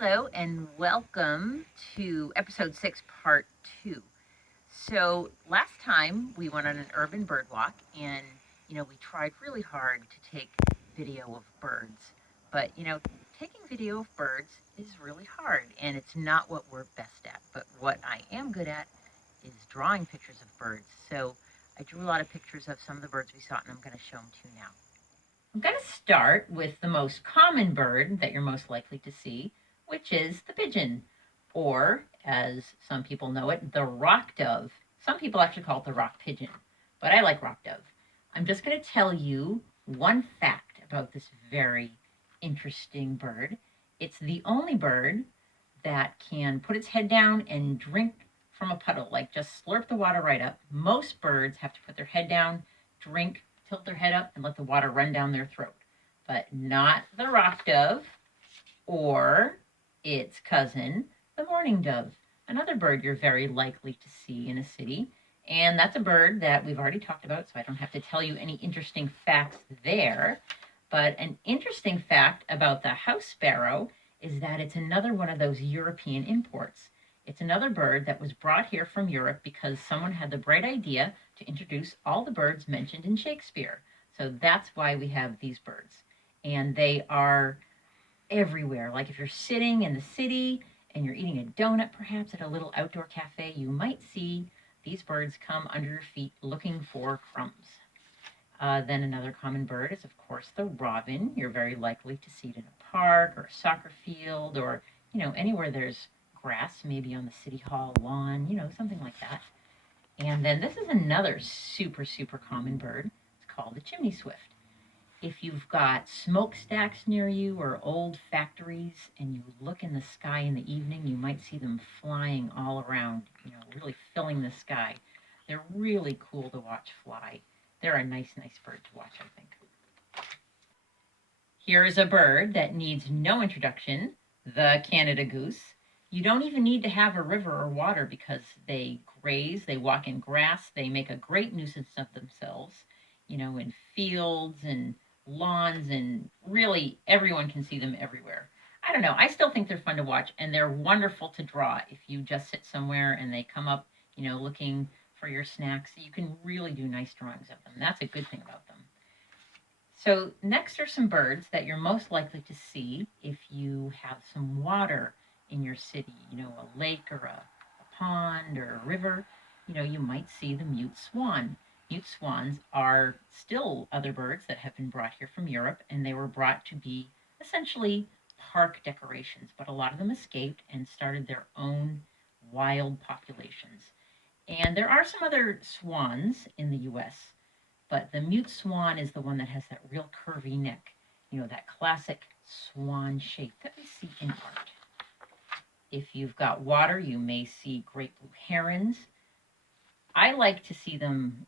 Hello and welcome to episode 6, part 2. So, last time we went on an urban bird walk and, we tried really hard to take video of birds. But, taking video of birds is really hard and it's not what we're best at. But what I am good at is drawing pictures of birds. So, I drew a lot of pictures of some of the birds we saw and I'm going to show them to you now. I'm going to start with the most common bird that you're most likely to see, which is the pigeon, or as some people know it, the rock dove. Some people actually call it the rock pigeon, but I like rock dove. I'm just going to tell you one fact about this very interesting bird. It's the only bird that can put its head down and drink from a puddle, like just slurp the water right up. Most birds have to put their head down, drink, tilt their head up, and let the water run down their throat. But not the rock dove or its cousin, the mourning dove, another bird you're very likely to see in a city. And that's a bird that we've already talked about, so I don't have to tell you any interesting facts there. But an interesting fact about the house sparrow is that it's another one of those European imports. It's another bird that was brought here from Europe because someone had the bright idea to introduce all the birds mentioned in Shakespeare. So that's why we have these birds. And they are everywhere. Like if you're sitting in the city and you're eating a donut perhaps at a little outdoor cafe, you might see these birds come under your feet looking for crumbs. Then another common bird is, of course, the robin. You're very likely to see it in a park or a soccer field or, anywhere there's grass, maybe on the city hall lawn, something like that. And then this is another super, super common bird. It's called the chimney swift. If you've got smokestacks near you or old factories and you look in the sky in the evening, you might see them flying all around, really filling the sky. They're really cool to watch fly. They're a nice, nice bird to watch, I think. Here is a bird that needs no introduction, the Canada goose. You don't even need to have a river or water because they graze, they walk in grass, they make a great nuisance of themselves, in fields and lawns, and really everyone can see them everywhere. I don't know, I still think they're fun to watch and they're wonderful to draw. If you just sit somewhere and they come up, looking for your snacks, you can really do nice drawings of them. That's a good thing about them. So next are some birds that you're most likely to see if you have some water in your city, a lake or a pond or a river. You might see the mute swan. Mute swans are still other birds that have been brought here from Europe, and they were brought to be essentially park decorations, but a lot of them escaped and started their own wild populations. And there are some other swans in the US, but the mute swan is the one that has that real curvy neck, that classic swan shape that we see in art. If you've got water, you may see great blue herons. I like to see them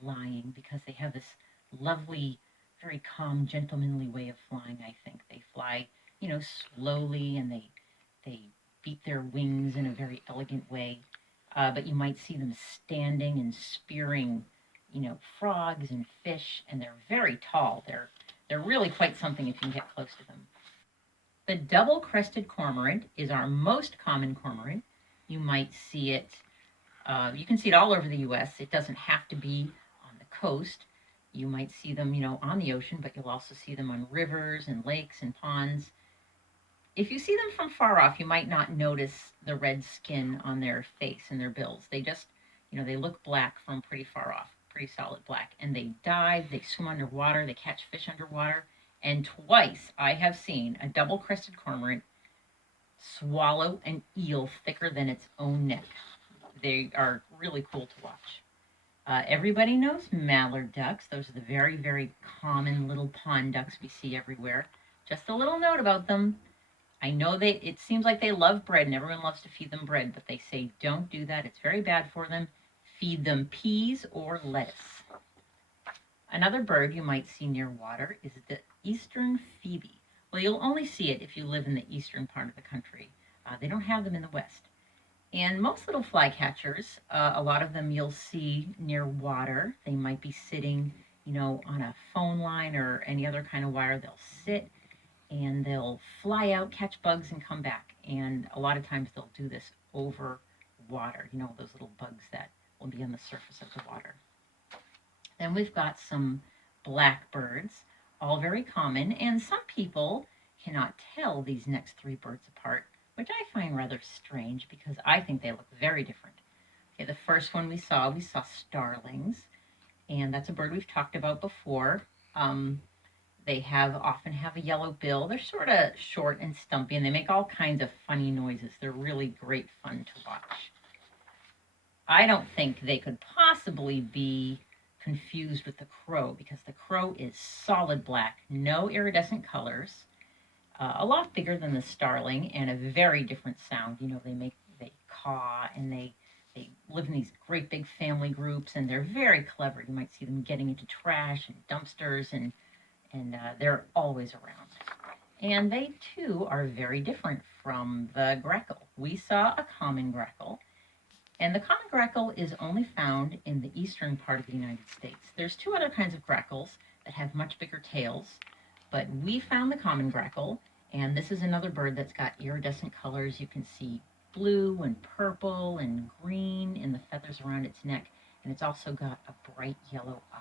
flying because they have this lovely, very calm, gentlemanly way of flying, I think. They fly, slowly, and they beat their wings in a very elegant way. But you might see them standing and spearing, frogs and fish, and they're very tall. They're really quite something if you can get close to them. The double-crested cormorant is our most common cormorant. You might see it, you can see it all over the U.S. It doesn't have to be on the coast. You might see them, on the ocean, but you'll also see them on rivers and lakes and ponds. If you see them from far off, you might not notice the red skin on their face and their bills. They just, they look black from pretty far off, pretty solid black. And they dive, they swim underwater, they catch fish underwater. And twice I have seen a double-crested cormorant swallow an eel thicker than its own neck. They are really cool to watch. Everybody knows mallard ducks. Those are the very, very common little pond ducks we see everywhere. Just a little note about them. I know it seems like they love bread and everyone loves to feed them bread, but they say don't do that. It's very bad for them. Feed them peas or lettuce. Another bird you might see near water is the eastern phoebe. Well, you'll only see it if you live in the eastern part of the country. They don't have them in the west. And most little flycatchers, a lot of them you'll see near water. They might be sitting, on a phone line or any other kind of wire. They'll sit and they'll fly out, catch bugs, and come back. And a lot of times they'll do this over water, you know, those little bugs that will be on the surface of the water. Then we've got some blackbirds, all very common, and some people cannot tell these next three birds apart, which I find rather strange because I think they look very different. Okay, the first one we saw starlings, and that's a bird we've talked about before. They often have a yellow bill. They're sort of short and stumpy, and they make all kinds of funny noises. They're really great fun to watch. I don't think they could possibly be confused with the crow because the crow is solid black, no iridescent colors, a lot bigger than the starling, and a very different sound. You know, they caw, and they live in these great big family groups, and they're very clever. You might see them getting into trash and dumpsters, and they're always around. And they too are very different from the grackle. We saw a common grackle, and the common grackle is only found in the eastern part of the United States. There's two other kinds of grackles that have much bigger tails, but we found the common grackle, and this is another bird that's got iridescent colors. You can see blue and purple and green in the feathers around its neck, and it's also got a bright yellow eye.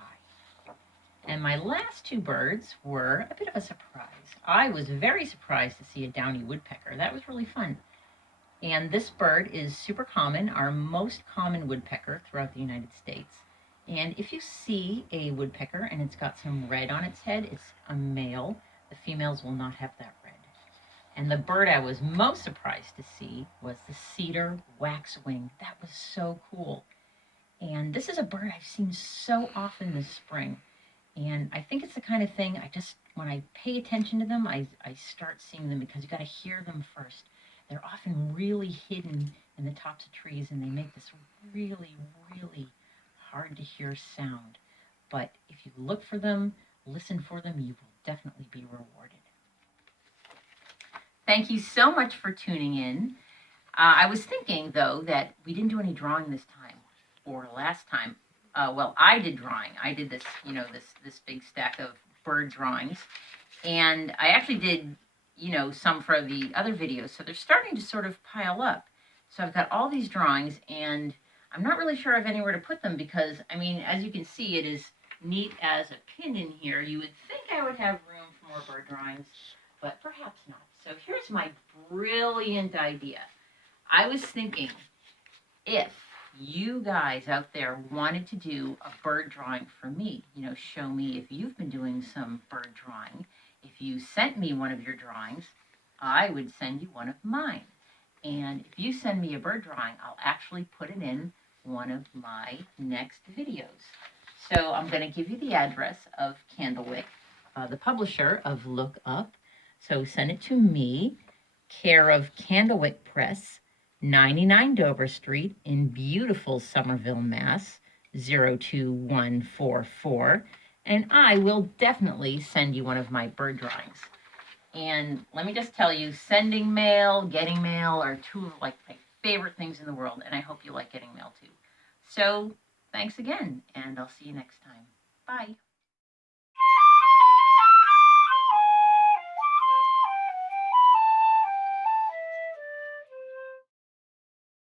And my last two birds were a bit of a surprise. I was very surprised to see a Downy Woodpecker. That was really fun. And this bird is super common, our most common woodpecker throughout the United States. And if you see a woodpecker and it's got some red on its head, it's a male. The females will not have that red. And the bird I was most surprised to see was the Cedar Waxwing. That was so cool. And this is a bird I've seen so often this spring. And I think it's the kind of thing when I pay attention to them, I start seeing them because you got to hear them first. They're often really hidden in the tops of trees, and they make this really, really hard to hear sound. But if you look for them, listen for them, you will definitely be rewarded. Thank you so much for tuning in. I was thinking, though, that we didn't do any drawing this time or last time. Well, I did drawing. I did this, you know, this big stack of bird drawings. And I actually did, you know, some for the other videos. So they're starting to sort of pile up. So I've got all these drawings, and I'm not really sure I have anywhere to put them because, I mean, as you can see, it is neat as a pin in here. You would think I would have room for more bird drawings, but perhaps not. So here's my brilliant idea. I was thinking if you guys out there wanted to do a bird drawing for me, you know, show me if you've been doing some bird drawing. If you sent me one of your drawings, I would send you one of mine. And if you send me a bird drawing, I'll actually put it in one of my next videos. So I'm going to give you the address of Candlewick, the publisher of Look Up. So send it to me, care of Candlewick Press, 99 Dover Street in beautiful Somerville, Mass. 02144, and I will definitely send you one of my bird drawings. And let me just tell you, sending mail, getting mail are two of my favorite things in the world, and I hope you like getting mail too. So thanks again, and I'll see you next time. Bye.